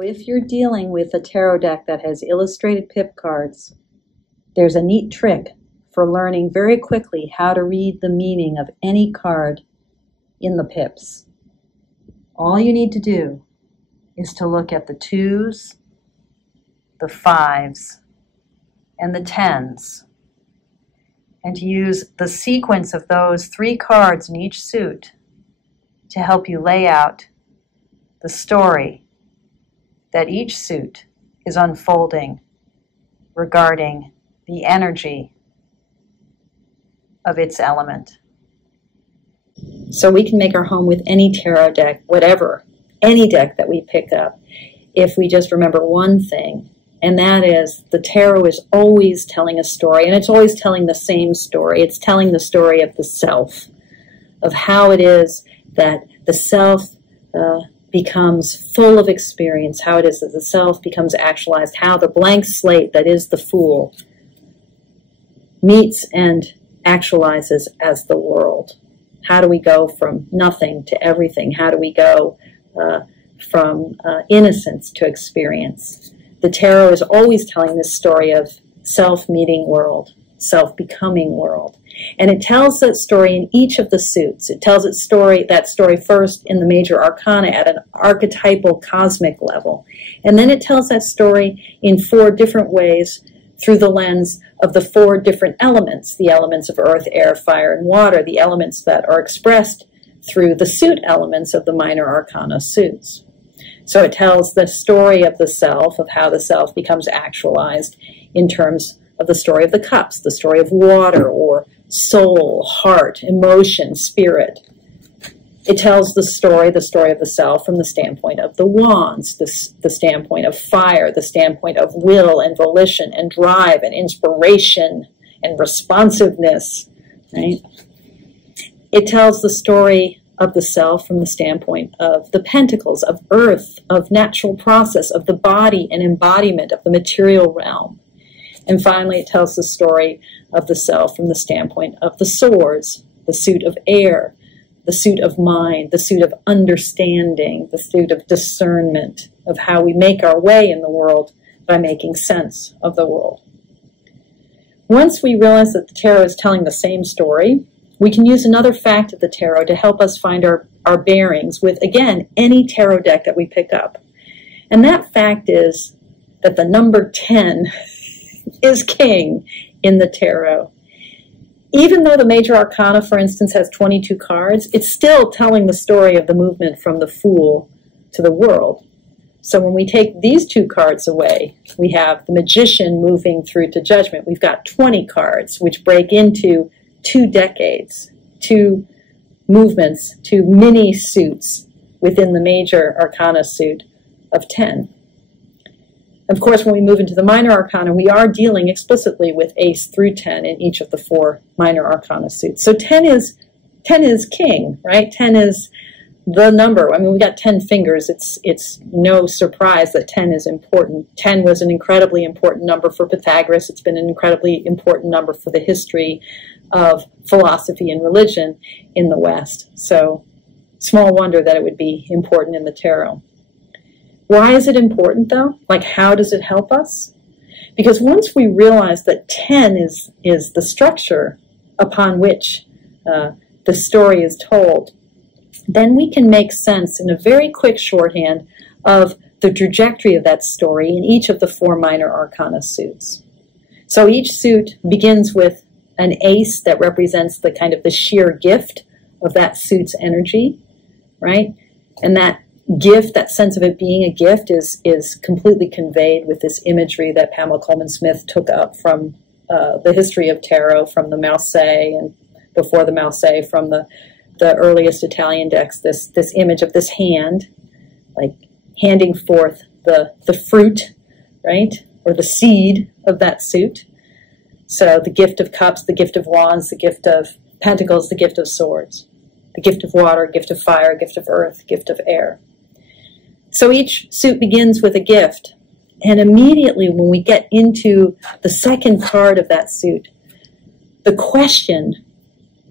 So if you're dealing with a tarot deck that has illustrated pip cards, there's a neat trick for learning very quickly how to read the meaning of any card in the pips. All you need to do is to look at the 2s, the 5s, and the 10s, and to use the sequence of those 3 cards in each suit to help you lay out the story that each suit is unfolding regarding the energy of its element. So we can make our home with any tarot deck, whatever, any deck that we pick up, if we just remember one thing, and that is the tarot is always telling a story, and it's always telling the same story. It's telling the story of the self, of how it is that the self becomes full of experience, how it is that the self becomes actualized, how the blank slate that is the fool meets and actualizes as the world. How do we go from nothing to everything? How do we go from innocence to experience? The tarot is always telling this story of self-meeting world, self-becoming world. And it tells that story in each of the suits. It tells that story first in the major arcana at an archetypal cosmic level. And then it tells that story in 4 different ways through the lens of the 4 different elements, the elements of earth, air, fire, and water, the elements that are expressed through the suit elements of the minor arcana suits. So it tells the story of the self, of how the self becomes actualized in terms of the story of the cups, the story of water or soul, heart, emotion, spirit. It tells the story of the self from the standpoint of the wands, the standpoint of fire, the standpoint of will and volition and drive and inspiration and responsiveness, right? It tells the story of the self from the standpoint of the pentacles, of earth, of natural process, of the body and embodiment of the material realm. And finally, it tells the story of the self from the standpoint of the swords, the suit of air, the suit of mind, the suit of understanding, the suit of discernment, of how we make our way in the world by making sense of the world. Once we realize that the tarot is telling the same story, we can use another fact of the tarot to help us find our bearings with, again, any tarot deck that we pick up. And that fact is that the number 10 is king in the tarot. Even though the major arcana, for instance, has 22 cards, it's still telling the story of the movement from the fool to the world. So when we take these 2 cards away, we have the magician moving through to judgment. We've got 20 cards, which break into 2 decades, 2 movements, 2 mini suits within the major arcana suit of 10. Of course, when we move into the minor arcana, we are dealing explicitly with ace through 10 in each of the 4 minor arcana suits. So 10 is king, right? 10 is the number. I mean, we got 10 fingers. It's no surprise that 10 is important. 10 was an incredibly important number for Pythagoras. It's been an incredibly important number for the history of philosophy and religion in the West. So small wonder that it would be important in the tarot. Why is it important, though? Like, how does it help us? Because once we realize that 10 is the structure upon which the story is told, then we can make sense in a very quick shorthand of the trajectory of that story in each of the 4 minor arcana suits. So each suit begins with an ace that represents the kind of the sheer gift of that suit's energy, right? And that gift, that sense of it being a gift, is completely conveyed with this imagery that Pamela Coleman Smith took up from the history of tarot, from the Mousset, and before the Mousset, from the earliest Italian decks, this image of this hand, like handing forth the fruit, right, or the seed of that suit. So the gift of cups, the gift of wands, the gift of pentacles, the gift of swords, the gift of water, gift of fire, gift of earth, gift of air. So each suit begins with a gift, and immediately when we get into the second card of that suit, the question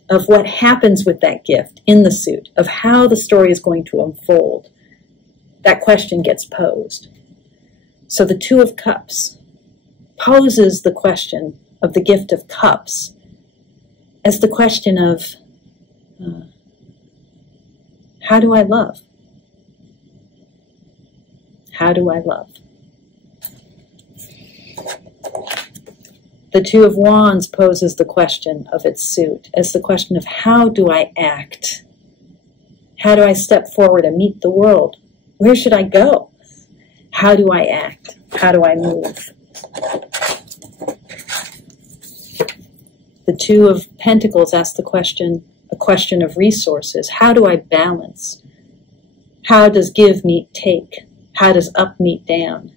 of what happens with that gift in the suit, of how the story is going to unfold, that question gets posed. So the Two of Cups poses the question of the gift of cups as the question of, how do I love? How do I love? The Two of Wands poses the question of its suit as the question of, how do I act? How do I step forward and meet the world? Where should I go? How do I act? How do I move? The Two of Pentacles asks the question, a question of resources. How do I balance? How does give meet take? How does up meet down?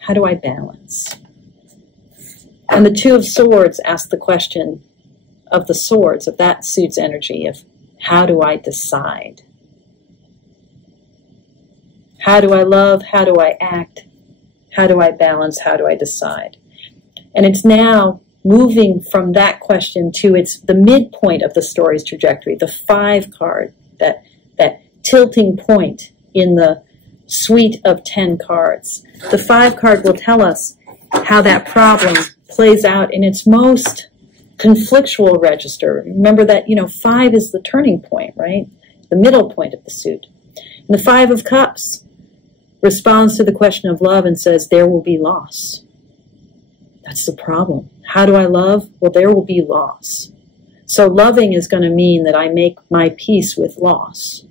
How do I balance? And the Two of Swords asks the question of the swords, of that suit's energy, of how do I decide? How do I love? How do I act? How do I balance? How do I decide? And it's now moving from that question to the midpoint of the story's trajectory, the 5 card, that tilting point in the suite of 10 cards. The 5 card will tell us how that problem plays out in its most conflictual register. Remember that, 5 is the turning point, right? The middle point of the suit. And the 5 of Cups responds to the question of love and says, there will be loss. That's the problem. How do I love? Well, there will be loss. So loving is going to mean that I make my peace with loss.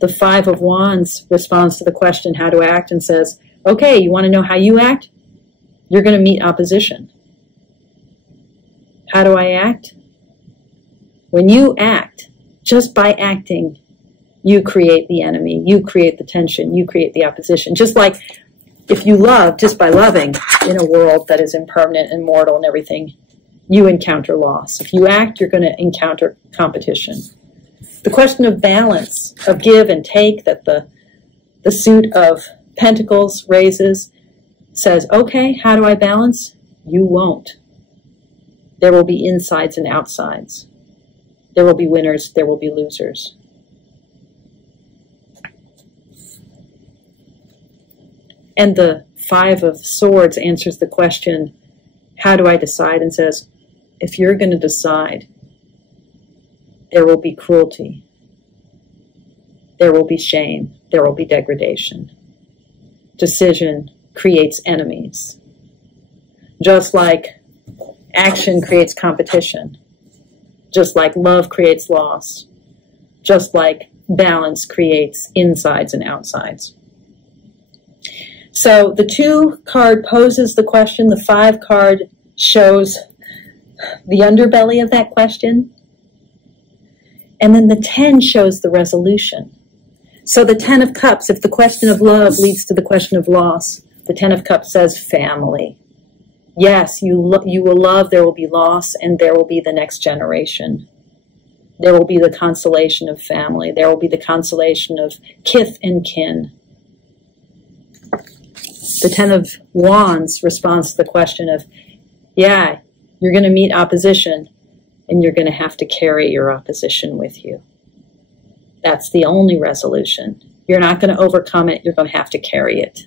The 5 of Wands responds to the question, how to act, and says, okay, you want to know how you act? You're going to meet opposition. How do I act? When you act, just by acting, you create the enemy, you create the tension, you create the opposition. Just like if you love, just by loving in a world that is impermanent and mortal and everything, you encounter loss. If you act, you're going to encounter competition. The question of balance, of give and take that the suit of Pentacles raises says, okay, how do I balance? You won't. There will be insides and outsides. There will be winners, there will be losers. And the 5 of Swords answers the question, how do I decide? And says, if you're going to decide, there will be cruelty. There will be shame. There will be degradation. Decision creates enemies. Just like action creates competition. Just like love creates loss. Just like balance creates insides and outsides. So the 2 card poses the question. The 5 card shows the underbelly of that question. And then the 10 shows the resolution. So the 10 of Cups, if the question of love leads to the question of loss, the 10 of Cups says family. Yes, you will love, there will be loss, and there will be the next generation. There will be the consolation of family. There will be the consolation of kith and kin. The 10 of Wands responds to the question of, yeah, you're going to meet opposition, and you're going to have to carry your opposition with you. That's the only resolution. You're not going to overcome it. You're going to have to carry it.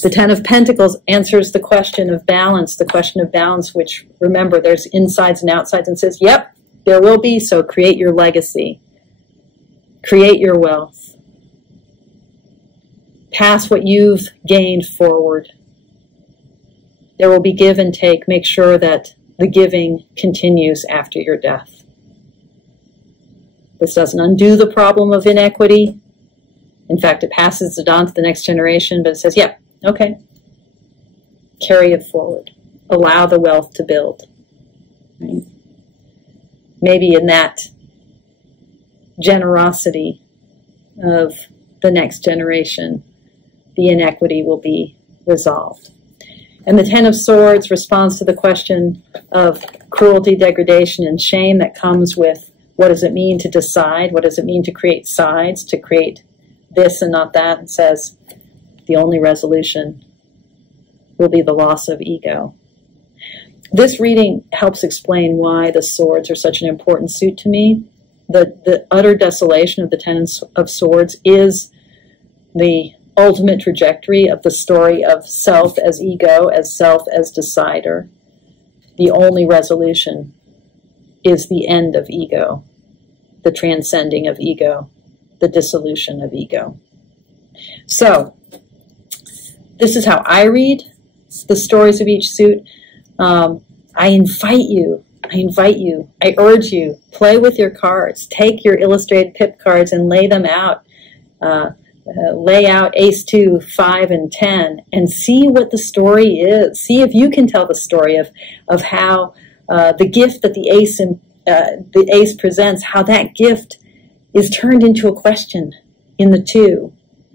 The 10 of Pentacles answers the question of balance, which, remember, there's insides and outsides, and says, yep, there will be, so create your legacy. Create your wealth. Pass what you've gained forward. There will be give and take. Make sure that the giving continues after your death. This doesn't undo the problem of inequity. In fact, it passes it on to the next generation, but it says, yeah, okay. Carry it forward. Allow the wealth to build. Right? Maybe in that generosity of the next generation, the inequity will be resolved. And the 10 of Swords responds to the question of cruelty, degradation, and shame that comes with what does it mean to decide? What does it mean to create sides, to create this and not that? It says the only resolution will be the loss of ego. This reading helps explain why the Swords are such an important suit to me. the utter desolation of the Ten of Swords is the ultimate trajectory of the story of self as ego, as self as decider. The only resolution is the end of ego, the transcending of ego, the dissolution of ego. So, this is how I read the stories of each suit. I invite you, I urge you, play with your cards. Take your illustrated pip cards and lay them out. Lay out Ace 2, 5, and 10 and see what the story is. See if you can tell the story of how the gift that the ace presents, how that gift is turned into a question in the 2,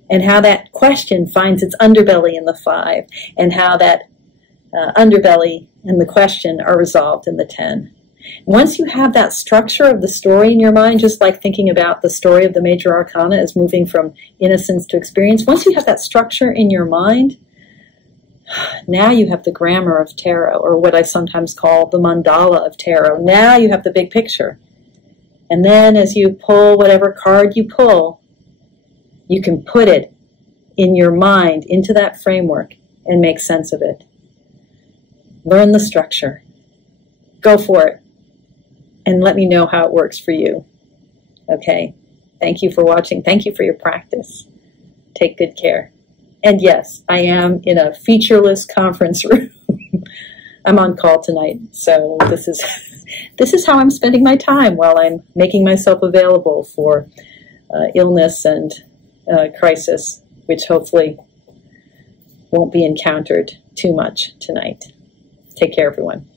and how that question finds its underbelly in the 5, and how that underbelly and the question are resolved in the 10. Once you have that structure of the story in your mind, just like thinking about the story of the major arcana as moving from innocence to experience, once you have that structure in your mind, now you have the grammar of tarot, or what I sometimes call the mandala of tarot. Now you have the big picture. And then as you pull whatever card you pull, you can put it in your mind into that framework and make sense of it. Learn the structure. Go for it. And let me know how it works for you. Okay? Thank you for watching. Thank you for your practice. Take good care. And yes, I am in a featureless conference room. I'm on call tonight, so this is how I'm spending my time while I'm making myself available for illness and crisis, which hopefully won't be encountered too much tonight. Take care, everyone.